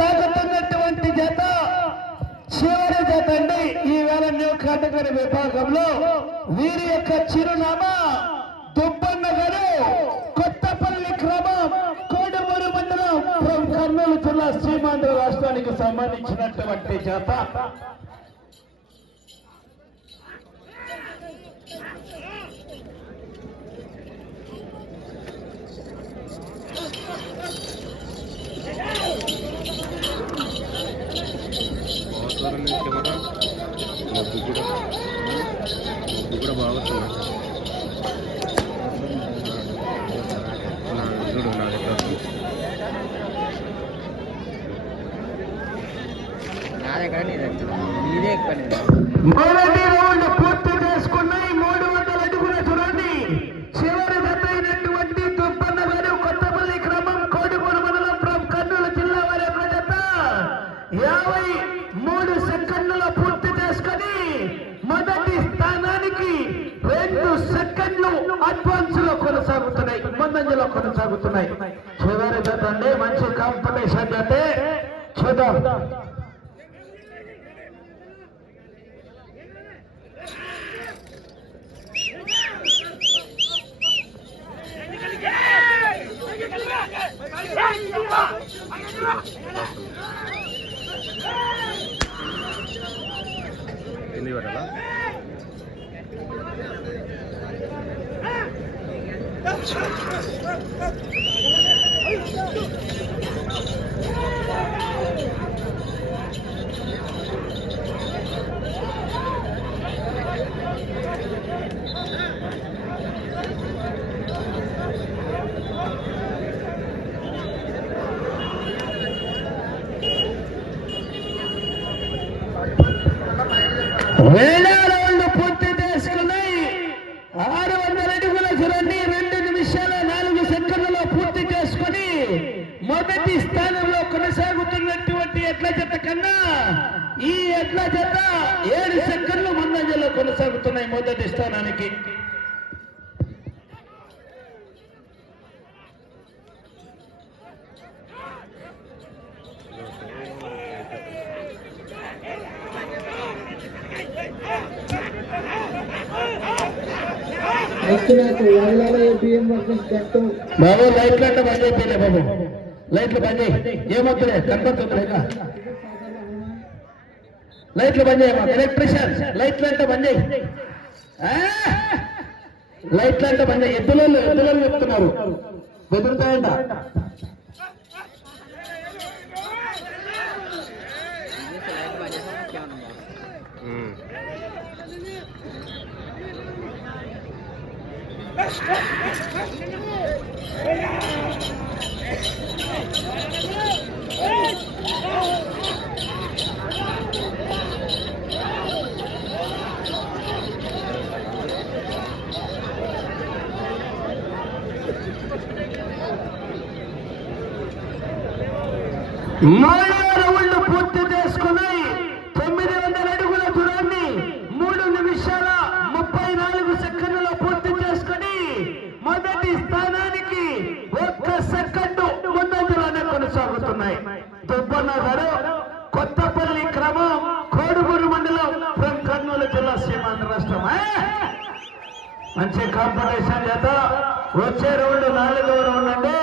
లాగుతున్నటువంటి జత చివరి జత అండి. ఈవేళ న్యూ కేటగిరీ విభాగంలో వీరి యొక్క చిరునామా దుబ్బన్న గారు, కొత్తపల్లి గ్రామం, కోడమూరు మండలం, కర్నూలు జిల్లా, సీమాంధ్ర రాష్ట్రానికి సంబంధించినటువంటి జత. కూడా బాగుంటుంది. మొదటి రౌండ్ పూర్తి చేసుకున్నాయి. 300 అడుగుల చూడండి. చివరి జత అయినటువంటి దుబ్బన్న గారు, కొత్తపల్లి గ్రామం, కోడిమూరు మండలం, కర్నూలు జిల్లా వారి యొక్క జత 53 సెకండ్లలో పూర్తి చేసుకొని మొదటి స్థానానికి 2 సెకండ్లు అడ్వాన్స్ లో కొనసాగుతున్నాయి, ముందంజలో కొనసాగుతున్నాయి. చివరి జత అండి, మంచి కాంపిటీషన్ జతే. చూద్దాం. ఎన్ని పడాలా? రౌండ్ పూర్తి చేసుకున్నాయి. 600 అడుగుల చూడండి. 2 నిమిషాల 4 సెకండ్లలో పూర్తి చేసుకుని మొదటి స్థానంలో కొనసాగుతున్నటువంటి ఎడ్ల జత కన్నా ఈ ఎడ్ల జత 7 సెకండ్లు ముందంజలో కొనసాగుతున్నాయి మొదటి స్థానానికి. బాబు లైట్లు అంటే బంద్ అయిపోయినాయి. బాబు లైట్లు బంద్ చేయి. ఏమవుతున్నాయి కనపడుతున్నాయిగా? లైట్లు బంద్ చేయమా. ఎలక్ట్రీషియన్ లైట్లు అంటే బంద్ చేయి. లైట్లు అంటే బంద్ చేయి. ఎద్దులు చెప్తున్నారు, బెదురుతాయంట. రౌండ్ పూర్తి చేసుకున్నాయి. 900 అడుగుల దూరాన్ని 3 నిమిషాల 34 సెకండ్లలో పూర్తి చేసుకుని మొదటి స్థానానికి 1 సెకండ్ ముందంజలోనే కొనసాగుతున్నాయి. దుబ్బన్న గారు, కొత్తపల్లి గ్రామం, కోడుమూరు మండలం, కర్నూలు జిల్లా, సీమాంధ్ర రాష్ట్రం. మంచి కాంపిటీషన్ చేత వచ్చే రౌండ్ 4వ రౌండ్ అండి.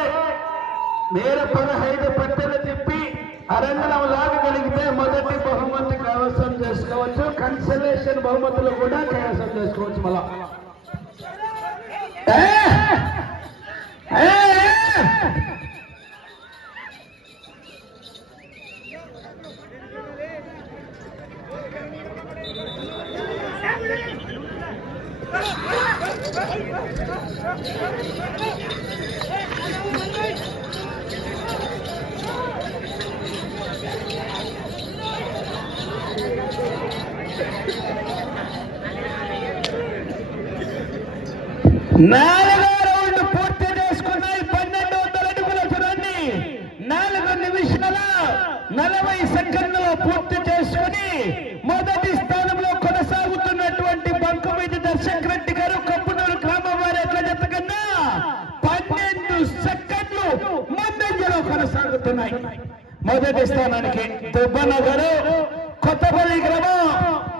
మీరు 15 పట్టెలు తిప్పి అరంగనం లాగగలిగితే మొదటి బహుమతి కైవసం చేసుకోవచ్చు. కన్సలేషన్ బహుమతులు కూడా కైవసం చేసుకోవచ్చు. మళ్ళా నాలుగో రౌండ్ పూర్తి చేసుకున్నాయి. 1200 అడుగుల చూడండి. 4 నిమిషాల 40 సెకండ్లలో పూర్తి చేసుకుని మొదటి స్థానంలో కొనసాగుతున్నటువంటి బంకుమీది దర్శక్ రెడ్డి గారు, కప్పునూరు గ్రామం వారి ఎట్ల జత కన్నా 12 సెకండ్లు ముందంజలో కొనసాగుతున్నాయి. మొదటి స్థానానికి దుబ్బనగరు కొత్తపల్లి గ్రామం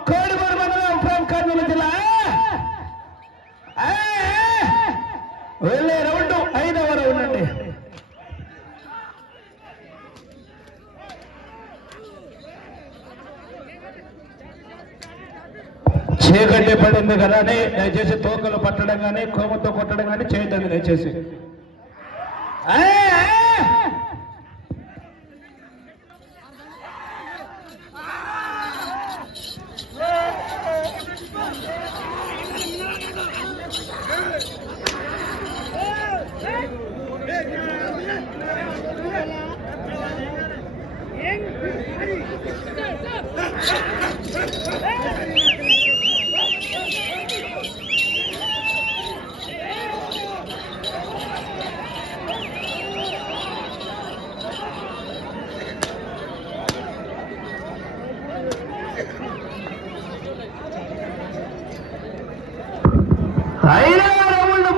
కోడిమూరు మండలం ఫ్రం కర్నూలు జిల్లా వెళ్ళే రౌండ్ 5వ రౌండ్ అండి. చీకటి పడింది కదా అని దయచేసి తోకలు పట్టడం కానీ కోమతో కొట్టడం కానీ చేయొద్దండి దయచేసి.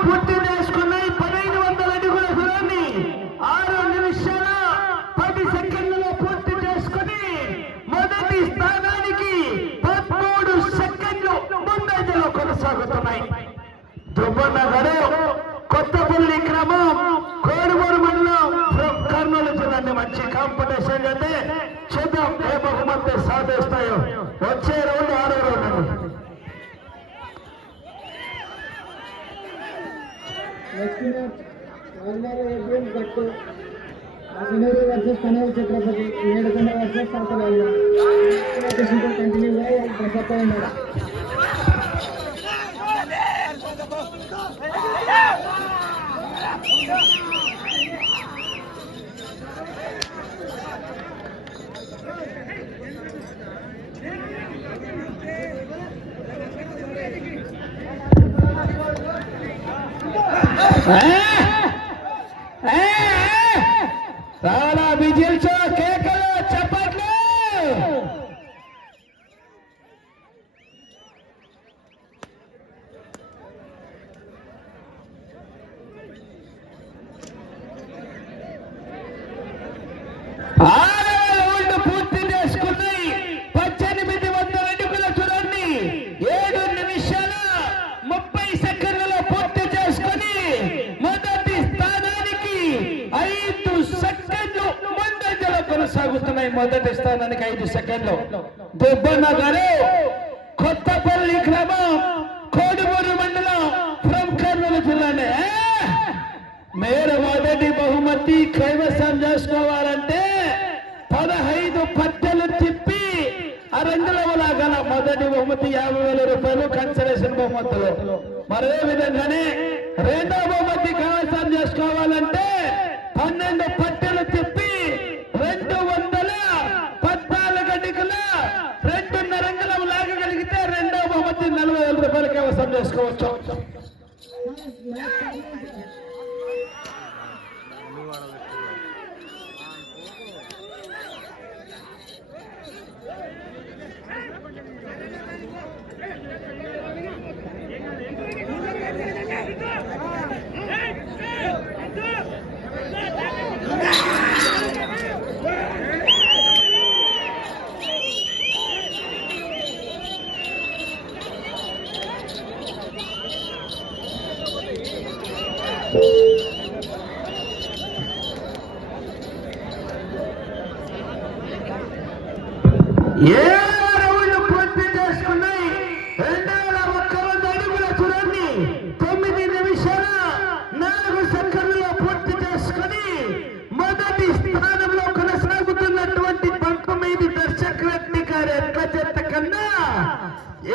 పూర్తి చేసుకున్నాయి. 1500 అడుగుల దూరాన్ని 6 నిమిషాల 10 సెకండ్లలో పూర్తి చేసుకుని మొదటి స్థానానికి 13 సెకండ్లు ముందంజలో కొనసాగుతున్నాయి. దుబ్బనగరు కొత్తపల్లి గ్రామం కోడిమూరు మండలం కర్నూలు జిల్లాని మంచి కాంపిటీషన్ అయితే చూద్దాం ఏ బహుమతి సాధిస్తాయో. వచ్చే రౌండ్ 6వ రౌండ్ అండి. గట్టు అభినవి వర్సెస్ కనల్ ఛత్రపతి 7 వర్సెస్ కంటిన్యూగా ప్రసక్త ఉన్నారు. చాలా విజిల్స్ కేకలు చప్పట్లు. పూర్తి చేసుకున్నాయి. 1800 అడుగుల చూడండి 7 నిమిషాల 30 సెకండ్లలో పూర్తి చేసుకుని మొదటి స్థానానికి 5 సెకండ్లు ముందంజలో కొనసాగుతున్నాయి. మొదటి స్థానానికి 5 సెకండ్లు. దుబ్బనగరు కొత్తపల్లి గ్రామం కోడిమూరు మండలం ఫ్రం కర్నూలు జిల్లానే. మీరు మొదటి బహుమతి కైవసం చేసుకోవాలంటే 15 పట్టెలు తిప్పి అరంగులవలాగల మొదటి బహుమతి 50,000 రూపాయలు కన్సలేషన్ బహుమతులు. మరే విధంగానే రెండో బహుమతి కైవసం చేసుకోవాలంటే 12 పట్టెలు తిప్పి 214 అడుగుల 2.5 అంగుళం లాగగలిగితే రెండో బహుమతి 40,000 రూపాయలు కైవసం చేసుకోవచ్చు. పూర్తి చేసుకున్నాయి. 2100 అడుగుల చూడండి 9 నిమిషాల 4 సెకండ్లలో పూర్తి చేసుకుని మొదటి స్థానంలో కొనసాగుతున్నటువంటి 19 దర్శక వ్యక్తి గారి ఎట్ల చెత్త కన్నా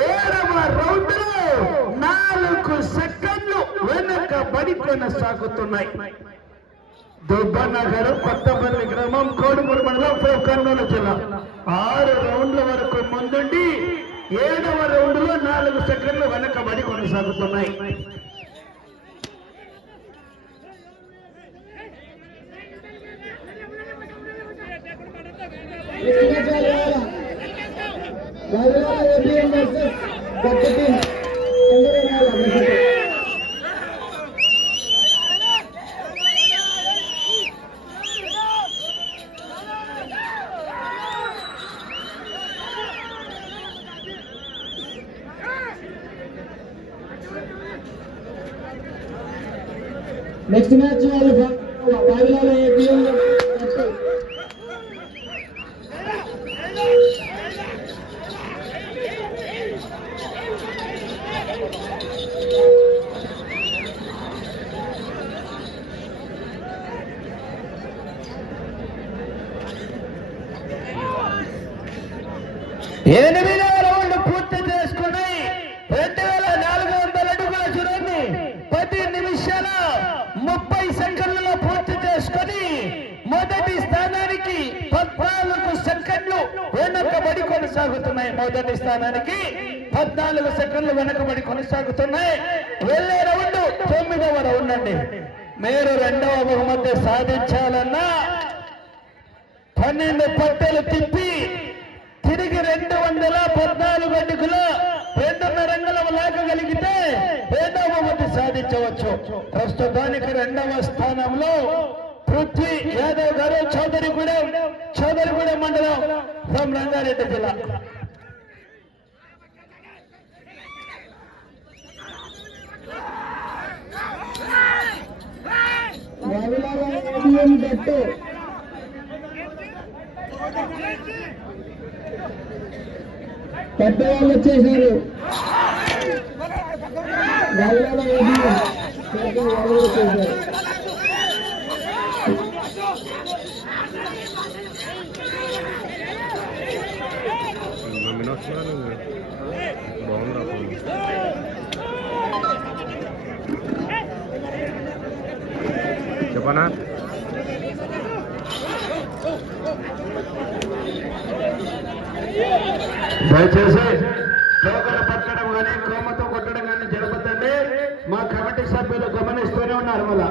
7వ రౌండ్ లో 4 సెకండ్లు వెనకబడి కొనసాగుతున్నాయి. దుబ్బనగరు కొత్తపల్లి గ్రామం కోడిమూరు మండలం ఫ్రం కర్నూలు జిల్లా 6 రౌండ్ల వరకు ముందుండి 7వ రౌండ్ లో 4 సెకండ్లు వెనకబడి కొనసాగుతున్నాయి. నెక్స్ట్ మ్యాచ్ వాళ్ళు బావిలాల ఏపీఎం గట్టు ఎనిమిదవ రౌండ్ పూర్తి చేసుకుని 2400 అడుగుల దూరాన్ని 10 నిమిషాల 30 సెకండ్లలో పూర్తి చేసుకుని మొదటి స్థానానికి 14 సెకండ్లు వెనకబడి కొనసాగుతున్నాయి. మొదటి స్థానానికి 14 సెకండ్లు వెనకబడి కొనసాగుతున్నాయి. వెళ్ళే రౌండ్ 9వ రౌండ్ అండి. మీరు 2వ బహుమతి సాధించాలన్నా 12 పట్టెలు తిప్పి తిరిగి 214 అడుగుల 2.5 అంగుళం లాగగలిగితే 2వ బహుమతి సాధించవచ్చు. ప్రస్తుతానికి 2వ స్థానంలో పృథ్వీ యాదవ్ గారు చౌదరిగూడెం మండలం ఫ్రమ్ రంగారెడ్డి జిల్లా. బావిలాల ఏపీఎం గట్టు పెద్ద వాళ్ళు వచ్చేసారు. బావిలాల ఏపీఎం పెద్ద వాళ్ళు వచ్చేసారు. బాగుంది. చెప్పనా దయచేసి లోకలు పట్టడం కానీ కోమతో కొట్టడం కానీ జరపదండి. మా కమిటీ సభ్యులు గమనిస్తూనే ఉన్నారు. మళ్ళా